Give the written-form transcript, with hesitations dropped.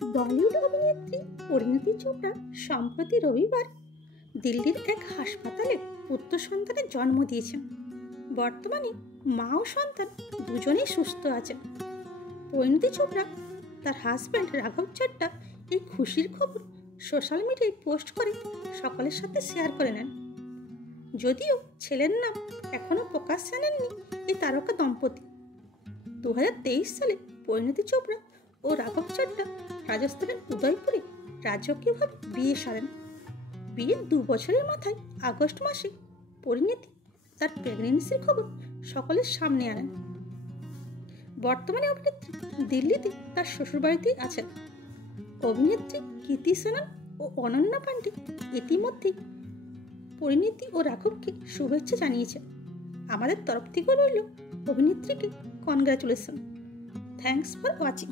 বলিউড অভিনেত্রী পরিণীতি চোপড়া সম্প্রতি রবিবার দিল্লির এক হাসপাতালে পুত্র সন্তানের জন্ম দিয়েছেন। বর্তমানে মা ও সন্তান দুজনেই সুস্থ আছেন। পরিণীতি চোপড়া তার হাজব্যান্ড রাঘব চড্ডা এই খুশির খবর সোশ্যাল মিডিয়ায় পোস্ট করে সকলের সাথে শেয়ার করে নেন। যদিও ছেলের নাম এখনও প্রকাশ জানাননি এই তারকা দম্পতি। 2023 সালে পরিণীতি চোপড়া ও রাঘব চড্ডা রাজস্থানের উদয়পুরে রাজকীয়ভাবে বিয়ে সারেন। বিয়ের 2 বছরের মাথায় আগস্ট মাসে পরিণীতি তার প্রেগনেন্সির খবর সকলের সামনে আনেন। বর্তমানে অভিনেত্রী দিল্লিতে তার শ্বশুরবাড়িতেই আছেন। অভিনেত্রী কৃতি সেনন ও অনন্যা পান্ডে ইতিমধ্যেই পরিণীতি ও রাঘবকে শুভেচ্ছা জানিয়েছেন। আমাদের তরফ থেকে রইল অভিনেত্রীকে কনগ্রাচুলেশন। Thanks for watching.